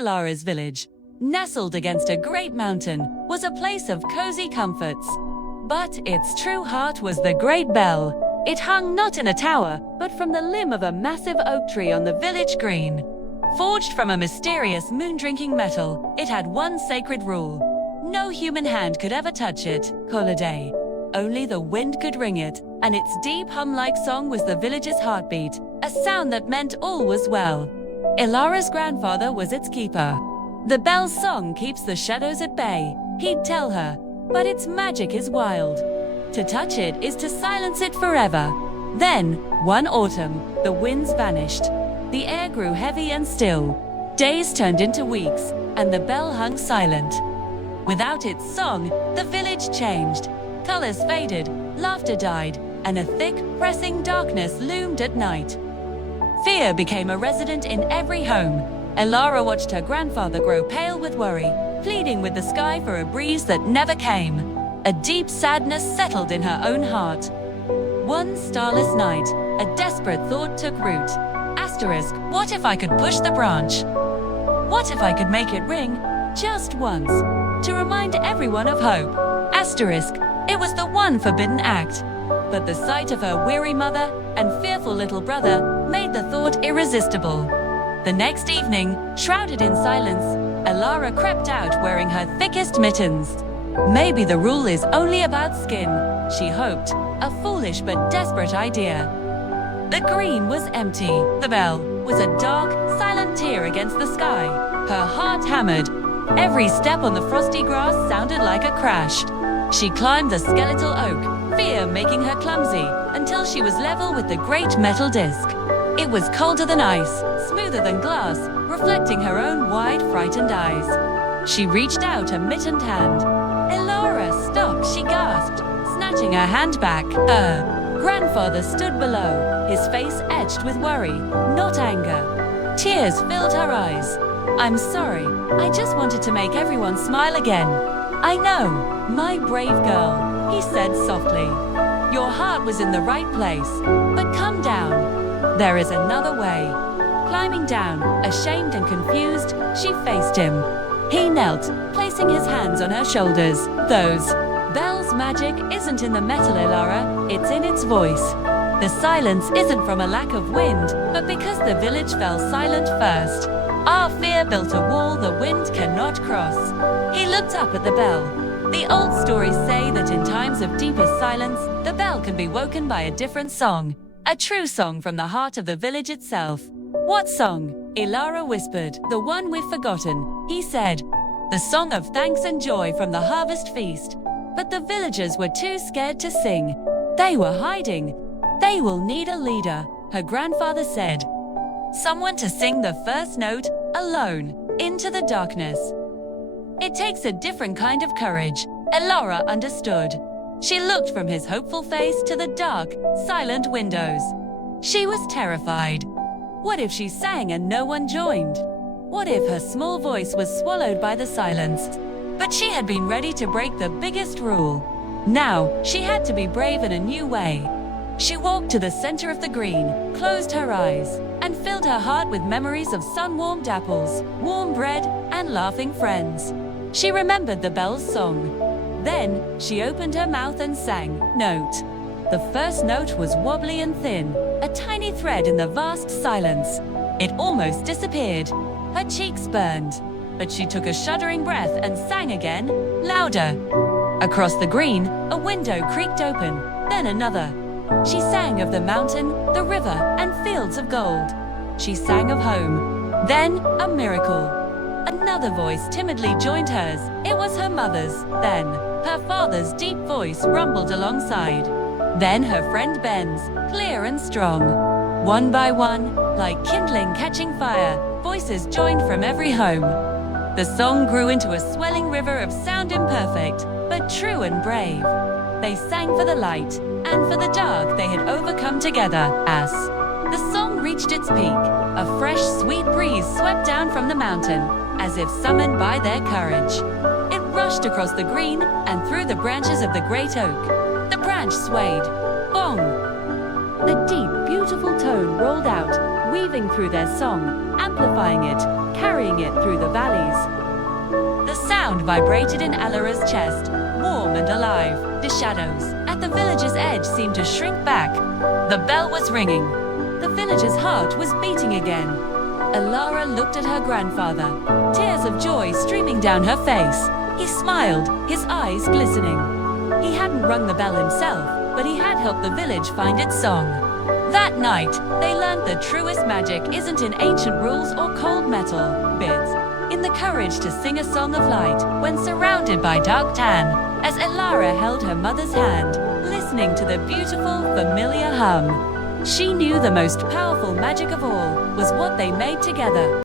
Lara's village, nestled against a great mountain, was a place of cozy comforts. But its true heart was the great bell. It hung not in a tower, but from the limb of a massive oak tree on the village green. Forged from a mysterious moon-drinking metal, it had one sacred rule. No human hand could ever touch it, holiday. Only the wind could ring it, and its deep hum-like song was the village's heartbeat, a sound that meant all was well. Ilara's grandfather was its keeper. The bell's song keeps the shadows at bay, he'd tell her, but its magic is wild. To touch it is to silence it forever. Then, one autumn, the winds vanished. The air grew heavy and still. Days turned into weeks, and the bell hung silent. Without its song, the village changed. Colors faded, laughter died, and a thick, pressing darkness loomed at night. Fear became a resident in every home. Ilara watched her grandfather grow pale with worry, pleading with the sky for a breeze that never came. A deep sadness settled in her own heart. One starless night, a desperate thought took root. Asterisk, what if I could push the branch? What if I could make it ring, just once, to remind everyone of hope? Asterisk, it was the one forbidden act. But the sight of her weary mother and fearful little brother made the thought irresistible. The next evening, shrouded in silence, Ilara crept out wearing her thickest mittens. Maybe the rule is only about skin, she hoped, a foolish but desperate idea. The green was empty. The bell was a dark, silent tear against the sky. Her heart hammered. Every step on the frosty grass sounded like a crash. She climbed the skeletal oak, fear making her clumsy, until she was level with the great metal disc. It was colder than ice, smoother than glass, reflecting her own wide, frightened eyes. She reached out a mittened hand. Ilara, stop, she gasped, snatching her hand back. Her grandfather stood below, his face etched with worry, not anger. Tears filled her eyes. I'm sorry, I just wanted to make everyone smile again. I know, my brave girl, he said softly. Your heart was in the right place, but come down. There is another way. Climbing down, ashamed and confused, she faced him. He knelt, placing his hands on her shoulders. Those bell's magic isn't in the metal, Ilara, it's in its voice. The silence isn't from a lack of wind, but because the village fell silent first. Our fear built a wall the wind cannot cross. He looked up at the bell. The old stories say that in times of deepest silence, the bell can be woken by a different song. A true song from the heart of the village itself. What song? Ilara whispered. The one we've forgotten, he said. The song of thanks and joy from the harvest feast. But the villagers were too scared to sing. They were hiding. They will need a leader, her grandfather said. Someone to sing the first note, alone, into the darkness. It takes a different kind of courage, Ilara understood. She looked from his hopeful face to the dark, silent windows. She was terrified. What if she sang and no one joined? What if her small voice was swallowed by the silence? But she had been ready to break the biggest rule. Now, she had to be brave in a new way. She walked to the center of the green, closed her eyes, and filled her heart with memories of sun-warmed apples, warm bread, and laughing friends. She remembered the bell's song. Then, she opened her mouth and sang, note. The first note was wobbly and thin, a tiny thread in the vast silence. It almost disappeared. Her cheeks burned, but she took a shuddering breath and sang again, louder. Across the green, a window creaked open, then another. She sang of the mountain, the river, and fields of gold. She sang of home. Then, a miracle. Another voice timidly joined hers. It was her mother's. Then, her father's deep voice rumbled alongside. Then her friend Ben's, clear and strong. One by one, like kindling catching fire, voices joined from every home. The song grew into a swelling river of sound imperfect, but true and brave. They sang for the light, and for the dark they had overcome together. As the song reached its peak, a fresh, sweet breeze swept down from the mountain, as if summoned by their courage. It rushed across the green and through the branches of the great oak. The branch swayed. Bong! The deep, beautiful tone rolled out, weaving through their song, amplifying it, carrying it through the valleys. The sound vibrated in Elara's chest, warm and alive. The shadows at the village's edge seemed to shrink back. The bell was ringing. The village's heart was beating again. Elara looked at her grandfather, tears of joy streaming down her face. He smiled, his eyes glistening. He hadn't rung the bell himself, but he had helped the village find its song. That night, they learned the truest magic isn't in ancient rules or cold metal bits. In the courage to sing a song of light when surrounded by dark tan, as Elara held her mother's hand, listening to the beautiful, familiar hum. She knew the most powerful magic of all was what they made together.